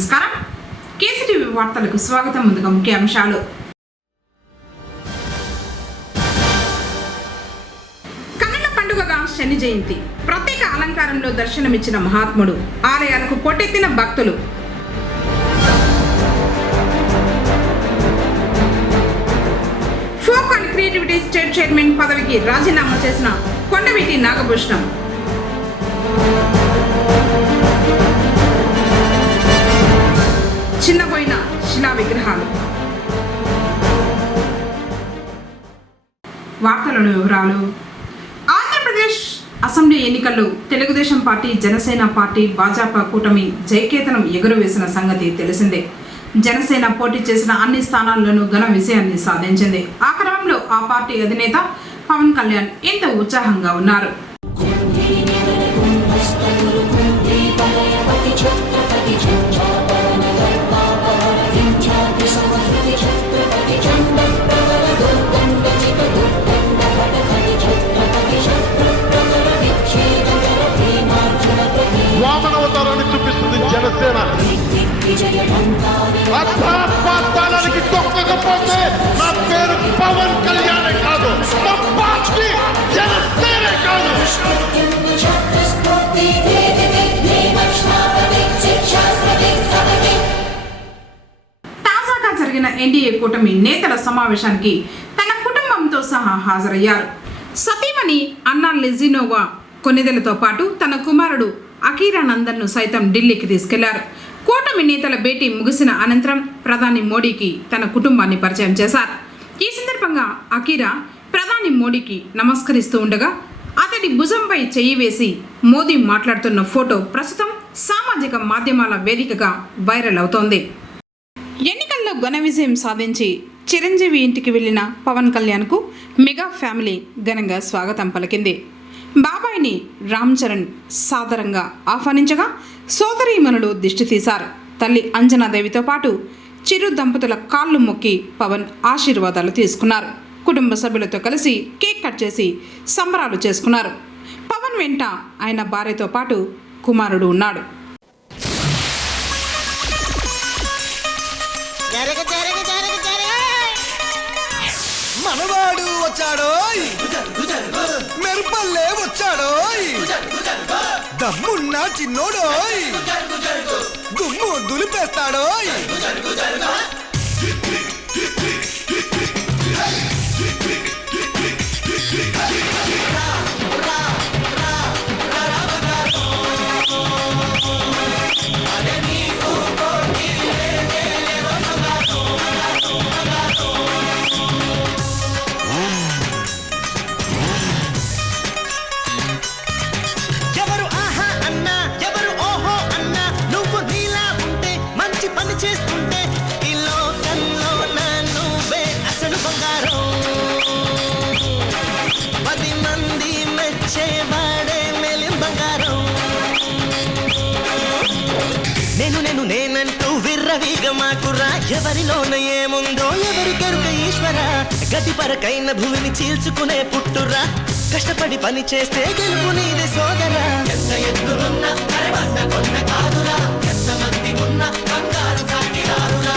నమస్కారం. కేసీటీవీ వార్తలకు స్వాగతం. ముందుగా ముఖ్య అంశాలు. కన్నుల పండుగగా శని జయంతి. ప్రత్యేక అలంకారంలో దర్శనమిచ్చిన మహాత్ముడు. ఆలయాలకు పొట్టెత్తిన భక్తులు. Folk and creativity state chairman పదవికి రాజీనామా చేసిన కొండవీటి నాగభూషణం. చిన్నపోయిన శిలా విగ్రహాలు. వార్తలను వివరాలు. ఆంధ్రప్రదేశ్ అసెంబ్లీ ఎన్నికల్లో తెలుగుదేశం పార్టీ, జనసేన పార్టీ, భాజపా కూటమి జయకేతనం ఎగురవేసిన సంగతి తెలిసిందే. జనసేన పోటీ చేసిన అన్ని స్థానాల్లోనూ ఘన విజయాన్ని సాధించింది. ఆ క్రమంలో ఆ పార్టీ అధినేత పవన్ కళ్యాణ్ ఎంతో ఉత్సాహంగా ఉన్నారు. వామనవతారాన్ని చూపిస్తుంది జనసేన. అర్థాత్మానికి తొక్కకపోతే నా పేరు పవన్ కళ్యాణే కాదు, నా పార్టీ జనసేనే కాదు. తాజాగా జరిగిన ఎన్డీఏ కూటమి నేతల సమావేశానికి తన కుటుంబంతో సహా హాజరయ్యారు. సతీమణి అన్నా లెజినోవా కొన్నిదెలతో పాటు తన కుమారుడు అకీరానందన్ను సైతం ఢిల్లీకి తీసుకెళ్లారు. కూటమి నేతల భేటీ ముగిసిన అనంతరం ప్రధాని మోడీకి తన కుటుంబాన్ని పరిచయం చేశారు. ఈ సందర్భంగా అకీరా ప్రధాని మోడీకి నమస్కరిస్తూ ఉండగా అతడి భుజంపై చెయ్యి వేసి మోదీ మాట్లాడుతున్న ఫోటో ప్రస్తుతం సామాజిక మాధ్యమాల వేదికగా వైరల్ అవుతోంది. ఎన్నికల్లో ఘన విజయం సాధించి చిరంజీవి ఇంటికి వెళ్లిన పవన్ కళ్యాణ్కు మెగా ఫ్యామిలీ ఘనంగా స్వాగతం పలికింది. బాబాయిని రామ్ చరణ్ సాదరంగా ఆహ్వానించగా సోదరీమణులు దిష్టి తీశారు. తల్లి అంజనాదేవితో పాటు చిరు దంపతుల కాళ్ళు మొక్కి పవన్ ఆశీర్వాదాలు తీసుకున్నారు. కుటుంబ సభ్యులతో కలిసి కేక్ కట్ చేసి సంబరాలు చేసుకున్నారు. పవన్ వెంట ఆయన భార్యతో పాటు కుమారుడు ఉన్నాడు. మనవాడు వచ్చాడో, మెరుపల్లే వచ్చాడో, దమ్మున్న చిన్నోడో, గుమ్ము దులిపేస్తాడో. నేనంటూ విర్రవీగ మాకురా, ఎవరిలోన ఏముందో ఎవరు కెరుక ఈశ్వర. గతి పరకైన భూమిని చీల్చుకునే పుట్టురా, కష్టపడి పని చేస్తే గెలుపు నీదే సోదరా. ఎంత ఎత్తులున్న కొండ కాదురా, ఎంత మంది ఉన్న బంగారు కాటిదారురా.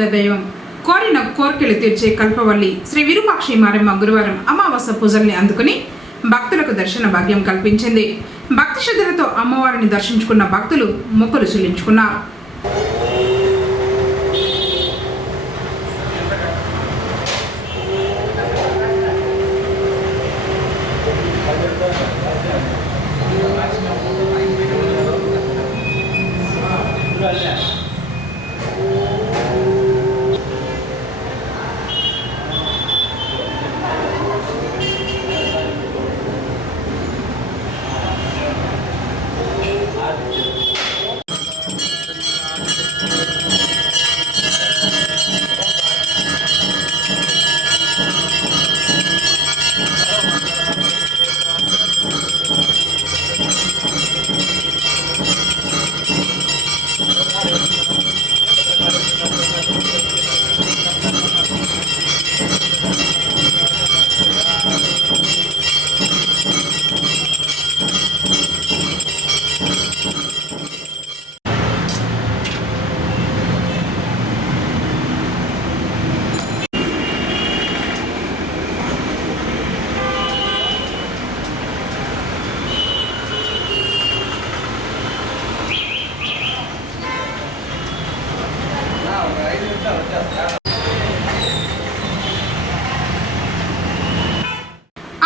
ఆరాధ్య దైవం కోరిన కోర్కెలు తీర్చే కల్పవల్లి శ్రీ విరూపాక్షి మారమ్మ గురువారం అమావాస్య పూజల్ని అందుకుని భక్తులకు దర్శన భాగ్యం కల్పించింది. భక్తి శ్రద్ధలతో అమ్మవారిని దర్శించుకున్న భక్తులు మొక్కులు చెల్లించుకున్నారు.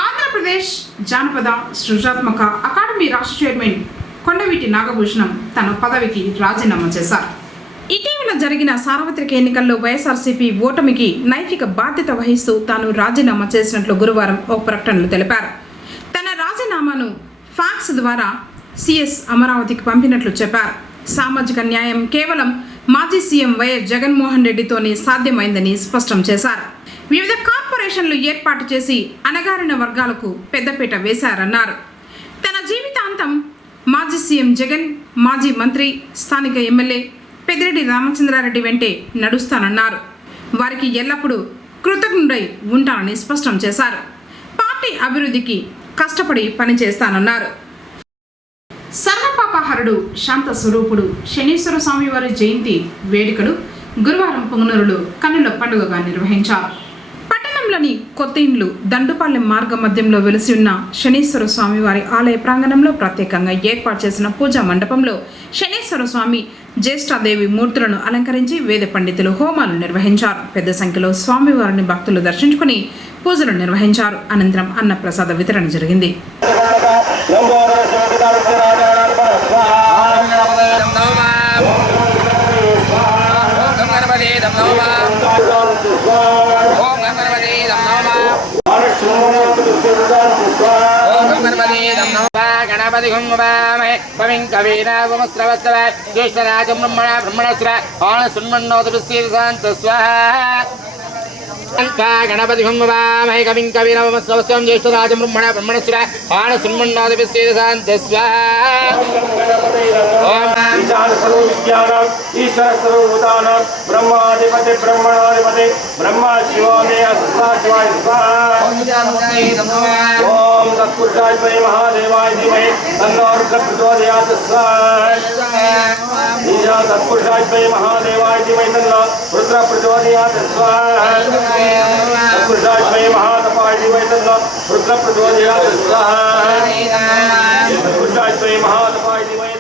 ఆంధ్రప్రదేశ్ జానపద సృజనాత్మక అకాడమీ రాష్ట్ర చైర్మన్ కొండవీటి నాగభూషణం తన పదవికి రాజీనామా చేశారు. ఇటీవల జరిగిన సార్వత్రిక ఎన్నికల్లో వైఎస్ఆర్సీపీ ఓటమికి నైతిక బాధ్యత వహిస్తూ తాను రాజీనామా చేసినట్లు గురువారం ఒక ప్రకటనలో తెలిపారు. తన రాజీనామాను ఫ్యాక్స్ ద్వారా సిఎస్ అమరావతికి పంపినట్లు చెప్పారు. సామాజిక న్యాయం కేవలం మాజీ సీఎం వైఎస్ జగన్మోహన్ రెడ్డితోనే సాధ్యమైందని స్పష్టం చేశారు. వివిధ కార్పొరేషన్లు ఏర్పాటు చేసి అణగారిన వర్గాలకు పెద్దపీట వేశారన్నారు. తన జీవితాంతం మాజీ సీఎం జగన్, మాజీ మంత్రి, స్థానిక ఎమ్మెల్యే పెద్దిరెడ్డి రామచంద్రారెడ్డి వెంటే నడుస్తానన్నారు. వారికి ఎల్లప్పుడూ కృతజ్ఞుడై ఉంటానని స్పష్టం చేశారు. పార్టీ అభివృద్ధికి కష్టపడి పనిచేస్తానన్నారు. సర్వపాపహరుడు శాంత స్వరూపుడు శనీశ్వర స్వామివారి జయంతి వేడుకలు గురువారం పొంగనూరులో కన్నుల పండుగగా నిర్వహించారు. పట్టణంలోని కొత్త ఇండ్లు దండుపాలెం మార్గ మధ్యంలో వెలిసి ఉన్న శనీశ్వర స్వామివారి ఆలయ ప్రాంగణంలో ప్రత్యేకంగా ఏర్పాటు చేసిన పూజా మండపంలో శనీశ్వర స్వామి జ్యేష్ఠాదేవి మూర్తులను అలంకరించి వేద పండితులు హోమాలు నిర్వహించారు. పెద్ద సంఖ్యలో స్వామివారిని భక్తులు దర్శించుకుని పూజలు నిర్వహించారు. అనంతరం అన్నప్రసాద వితరణ జరిగింది. గణపతి కవీనాగమస్రవస్తవ జ్యేష్ఠరాజం బ్రహ్మణ బ్రహ్మణస్ర ఆన సున్మన్నోదృశ్యేశాంత స్వాహ గణపతి హుంవామహే కవిం కవీనాగమస్రవస్తం జ్యేష్ఠరాజం బ్రహ్మణ బ్రహ్మణస్ర ఆన సున్మన్నోదృశ్యేశాంత స్వాహ ఓం ఈశ్వర స్వరూపానాం బ్రహ్మాధిపతి బ్రహ్మణాధిపతి బ్రహ్మ శివామే అస్తాశివాయ ఓం తత్పురుషాయ వై మహాదేవాయ ధీమహి తన్నో రుద్ర ప్రచోదయాత్ స్వాహా తత్పురుషాయ వై మహాదేవాయ ధీమహి తన్నో రుద్ర ప్రచోదయాత్ స్వాహా తత్పురుషాయ వై మహాతపాయ ధీమహి తన్నో రుద్ర ప్రచోదయాత్ స్వాహా తత్పురుషాయ వై మహాతపాయ ధీమహి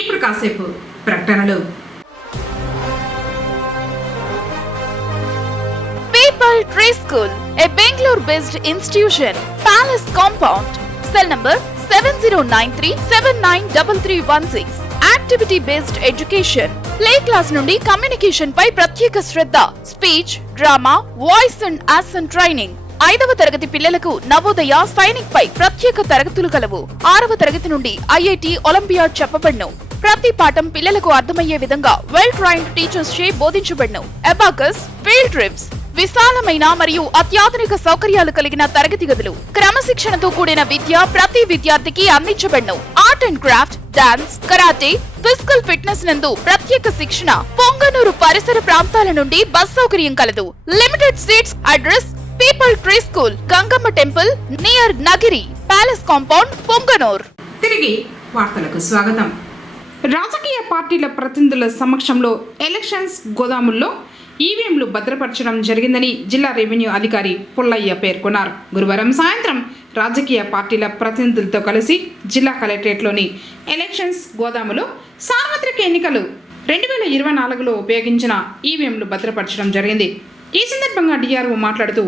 ఇప్పుడు కాసేపు ప్రకటనలు. People Tree School, a Bangalore-based institution, Palace Compound, cell number 7093793316. Activity-based education, play class నుండి కమ్యూనికేషన్ పై ప్రత్యేక శ్రద్ధ, speech, drama, voice and action training. 5వ తరగతి పిల్లలకు నవోదయ, సైనిక్ పై ప్రత్యేక తరగతులు కలవు. 6వ తరగతి నుండి ఐఐటి, ఒలింపియాడ్ చెప్పబడును. ప్రతి పాఠం పిల్లలకు అర్థమయ్యే విధంగా వెల్ ట్రైన్డ్ టీచర్స్ చే బోధించబడును. అబాకస్, ఫీల్డ్ ట్రిప్స్, విశాలమైన మరియు అత్యాధునిక సౌకర్యాలు కలిగిన తరగతి గదులు, క్రమశిక్షణతో కూడిన విద్య ప్రతి విద్యార్థికి అందించబడును. Art and craft, dance, karate, physical fitness నందు ప్రత్యేక శిక్షణ. పొంగనూరు పరిసర ప్రాంతాల నుండి బస్ సౌకర్యం కలదు. Limited seats. Address people tree school, Gangamma temple near Nagiri, palace compound, Punganur. తిరిగి వార్తలకు స్వాగతం. రాజకీయ పార్టీల ప్రతినిధుల సమక్షంలో ఎలక్షన్స్ గోదాముల్లో ఈవీఎంలు భద్రపరచడం జరిగిందని జిల్లా రెవెన్యూ అధికారి పుల్లయ్య పేర్కొన్నారు. గురువారం సాయంత్రం రాజకీయ పార్టీల ప్రతినిధులతో కలిసి జిల్లా కలెక్టరేట్లోని ఎలక్షన్స్ గోదాములో సార్వత్రిక ఎన్నికలు 2024లో ఉపయోగించిన ఈవీఎంలు భద్రపరచడం జరిగింది. ఈ సందర్భంగా డిఆర్ఓ మాట్లాడుతూ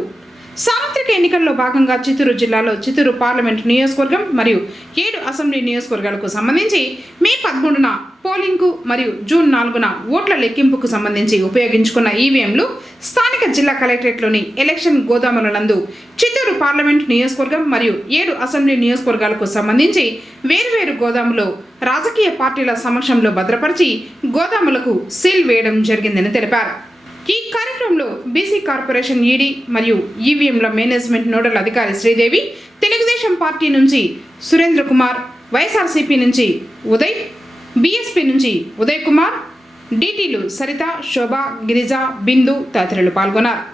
సార్వత్రిక ఎన్నికల్లో భాగంగా చిత్తూరు జిల్లాలో చిత్తూరు పార్లమెంట్ నియోజకవర్గం మరియు 7 అసెంబ్లీ నియోజకవర్గాలకు సంబంధించి మే 11న పోలింగ్కు మరియు జూన్ 4న ఓట్ల లెక్కింపుకు సంబంధించి ఉపయోగించుకున్న ఈవీఎంలు స్థానిక జిల్లా కలెక్టరేట్లోని ఎలక్షన్ గోదాముల నందు చిత్తూరు పార్లమెంట్ నియోజకవర్గం మరియు 7 అసెంబ్లీ నియోజకవర్గాలకు సంబంధించి వేర్వేరు గోదాములో రాజకీయ పార్టీల సమక్షంలో భద్రపరిచి గోదాములకు సీల్ వేయడం జరిగిందని తెలిపారు. ఈ కార్యక్రమంలో బీసీ కార్పొరేషన్ ఈడీ మరియు ఈవీఎంల మేనేజ్మెంట్ నోడల్ అధికారి శ్రీదేవి, తెలుగుదేశం పార్టీ నుంచి సురేంద్ర కుమార్, వైఎస్ఆర్సీపీ నుంచి ఉదయ్, బీఎస్పీ నుంచి ఉదయ్ కుమార్, డీటీలు సరిత, శోభ, గిరిజ, బిందు తదితరులు పాల్గొన్నారు.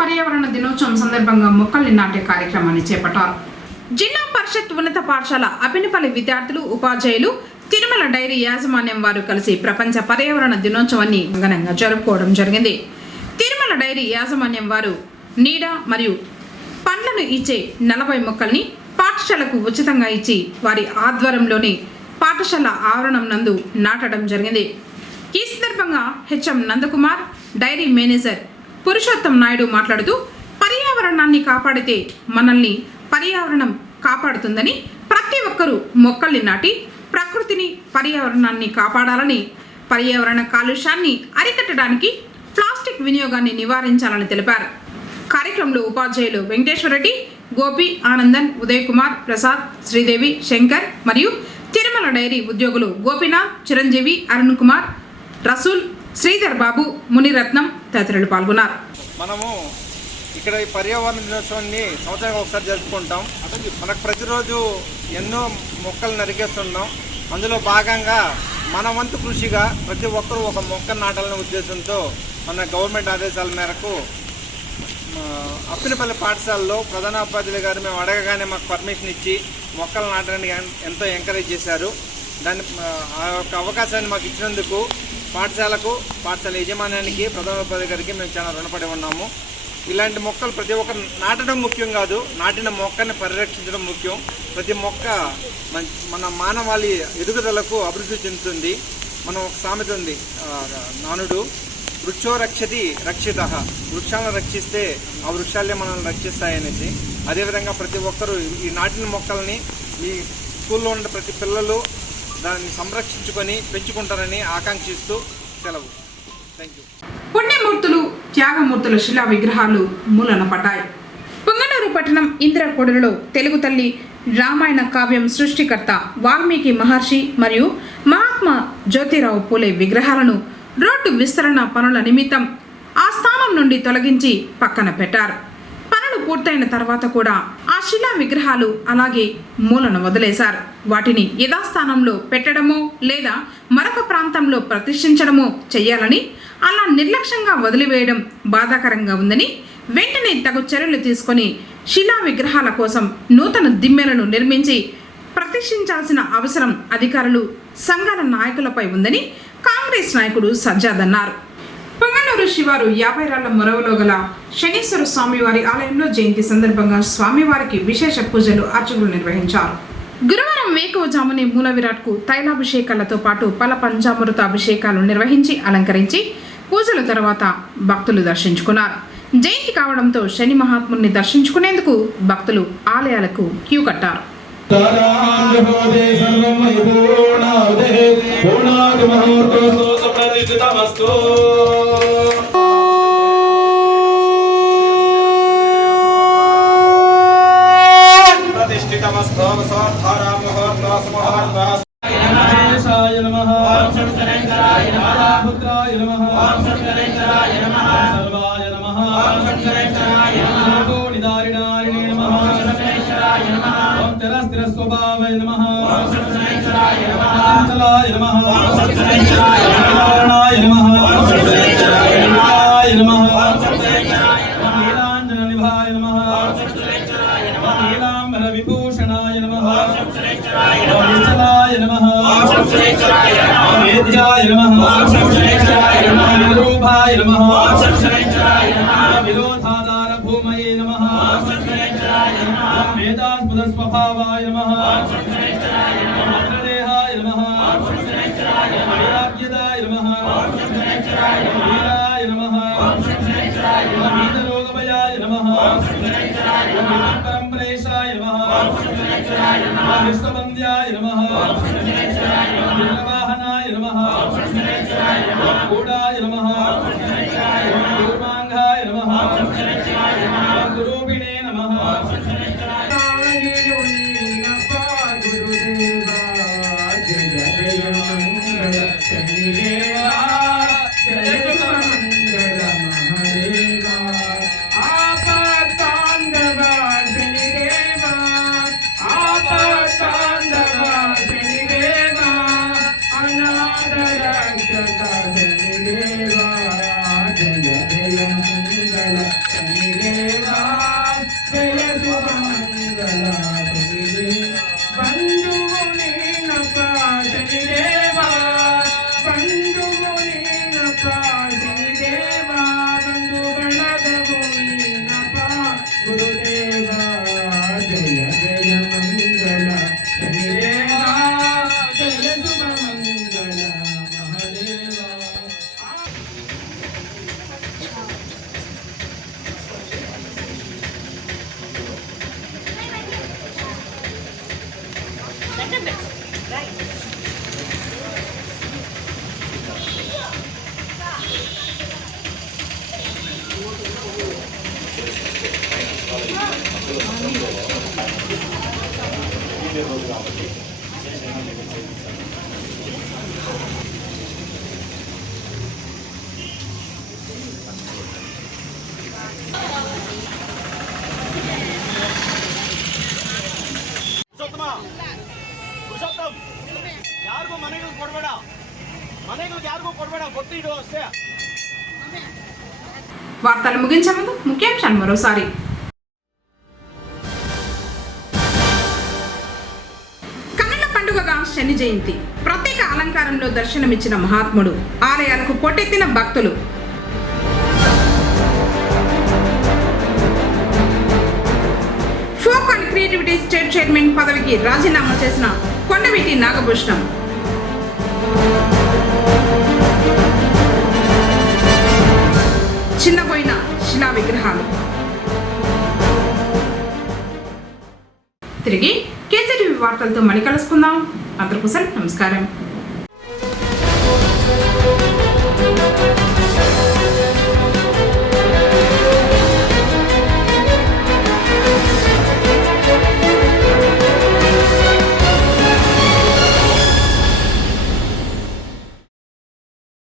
పర్యావరణ దినోత్సవం సందర్భంగా మొక్కల్ని నాటే కార్యక్రమాన్ని చేపట్టారు. జిల్లా పరిషత్ ఉన్నత పాఠశాల అపినిపల్లి విద్యార్థులు, ఉపాధ్యాయులు, తిరుమల డైరీ యాజమాన్యం వారు కలిసి ప్రపంచ పర్యావరణ దినోత్సవాన్ని ఘనంగా జరుపుకోవడం జరిగింది. తిరుమల డైరీ యాజమాన్యం వారు నీడ మరియు పండ్లను ఇచ్చే 40 మొక్కల్ని పాఠశాలకు ఉచితంగా ఇచ్చి వారి ఆధ్వర్యంలోని పాఠశాల ఆవరణం నందు నాటడం జరిగింది. ఈ సందర్భంగా HM Nandakumar, dairy manager Purushottam Naidu మాట్లాడుతూ పర్యావరణాన్ని కాపాడితే మనల్ని పర్యావరణం కాపాడుతుందని, ప్రతి ఒక్కరూ మొక్కల్ని నాటి ప్రకృతిని, పర్యావరణాన్ని కాపాడాలని, పర్యావరణ కాలుష్యాన్ని అరికట్టడానికి ప్లాస్టిక్ వినియోగాన్ని నివారించాలని తెలిపారు. కార్యక్రమంలో ఉపాధ్యాయులు వెంకటేశ్వరరెడ్డి, గోపి, ఆనందన్, ఉదయ్ కుమార్, ప్రసాద్, శ్రీదేవి, శంకర్ మరియు తిరుమల డైరీ ఉద్యోగులు గోపినాథ్, చిరంజీవి, అరుణ్ కుమార్, రసూల్, శ్రీధర్ బాబు, మునిరత్నం తదితరులు పాల్గొన్నారు. మనము ఇక్కడ ఈ పర్యావరణ దినోత్సవాన్ని సంవత్సరానికి ఒకసారి జరుపుకుంటాం. మనకు ప్రతిరోజు ఎన్నో మొక్కలు నరికేస్తున్నాం. అందులో భాగంగా మన వంతు కృషిగా ప్రతి ఒక్కరూ ఒక మొక్క నాటాలనే ఉద్దేశంతో మన గవర్నమెంట్ ఆదేశాల మేరకు అప్పినపల్లి పాఠశాలలో ప్రధానోపాధ్యాయులు గారు మేము అడగగానే మాకు పర్మిషన్ ఇచ్చి మొక్కలు నాటడానికి ఎంతో ఎంకరేజ్ చేశారు. ఆ యొక్క అవకాశాన్ని మాకు ఇచ్చినందుకు పాఠశాల యజమాన్యానికి ప్రధానోపాధ్యాయునికి మేము చాలా రుణపడి ఉన్నాము. ఇలాంటి మొక్కలు ప్రతి ఒక్కరు నాటడం ముఖ్యం కాదు, నాటిన మొక్కని పరిరక్షించడం ముఖ్యం. ప్రతి మొక్క మన మానవాళి ఎదుగుదలకు అభివృద్ధి చెందుతుంది. మనం ఒక సామెత ఉంది, నానుడు, వృక్షో రక్షతి రక్షిత, వృక్షాలను రక్షిస్తే ఆ వృక్షాలే మనల్ని రక్షిస్తాయనేసి. అదేవిధంగా ప్రతి ఒక్కరూ ఈ నాటిన మొక్కల్ని ఈ స్కూల్లో ఉన్న ప్రతి పిల్లలు దాన్ని సంరక్షించుకొని పెంచుకుంటారని ఆకాంక్షిస్తూ సెలవు. Thank you. పుణ్యమూర్తులు, త్యాగమూర్తుల శిలా విగ్రహాలు మూలన పడ్డాయి. పుంగనూరు పట్టణం ఇందిరాకూడలిలో తెలుగు తల్లి రామాయణ కావ్యం సృష్టికర్త వాల్మీకి మహర్షి మరియు మహాత్మా జ్యోతిరావు పూలే విగ్రహాలను రోడ్డు విస్తరణ పనుల నిమిత్తం ఆ స్థానం నుండి తొలగించి పక్కన పెట్టారు. పనులు పూర్తయిన తర్వాత కూడా ఆ శిలా విగ్రహాలు అలాగే మూలన వదిలేశారు. వాటిని యథాస్థానంలో పెట్టడమో లేదా మరొక ప్రాంతంలో ప్రతిష్ఠించడమో చేయాలని, అలా నిర్లక్ష్యంగా వదిలివేయడం బాధాకరంగా ఉందని, వెంటనే తగు చర్యలు తీసుకొని శిలా విగ్రహాల కోసం నూతన దిమ్మెలను నిర్మించి ప్రతిష్ఠించాల్సిన అవసరం అధికారులు, సంఘాల నాయకులపై ఉందని కాంగ్రెస్ నాయకుడు సజ్జాద్ అన్నారు. పొంగనూరు శివారు 50 రాళ్ల మొరవలో గల శనీశ్వర స్వామివారి ఆలయంలో జయంతి సందర్భంగా స్వామివారికి విశేష పూజలు, అర్చకులు నిర్వహించారు. గురువారం వేకువజామునే మూల విరాట్కు తైలాభిషేకాలతో పాటు పల పంచామృత అభిషేకాలు నిర్వహించి అలంకరించి పూజల తర్వాత భక్తులు దర్శించుకున్నారు. జయంతి కావడంతో శని మహాత్ముని దర్శించుకునేందుకు భక్తులు ఆలయాలకు క్యూ కట్టారు. వార్తలు ముగించే ముందు ముఖ్యాంశాలు మరోసారి. కన్నుల పండుగగా శని జయంతి ప్రత్యేక అలంకారంలో దర్శనమిచ్చిన మహాత్ముడు. ఆలయాలకు పొట్టెత్తిన భక్తులు. Folk and creativity state chairman పదవికి రాజీనామా చేసిన కొండవీటి నాగభూషణం. చిన్నపోయిన శిలా విగ్రహాలు. తిరిగి కేసీటీవీ వార్తలతో మళ్ళీ కలుసుకుందాం. అందరికీ నమస్కారం.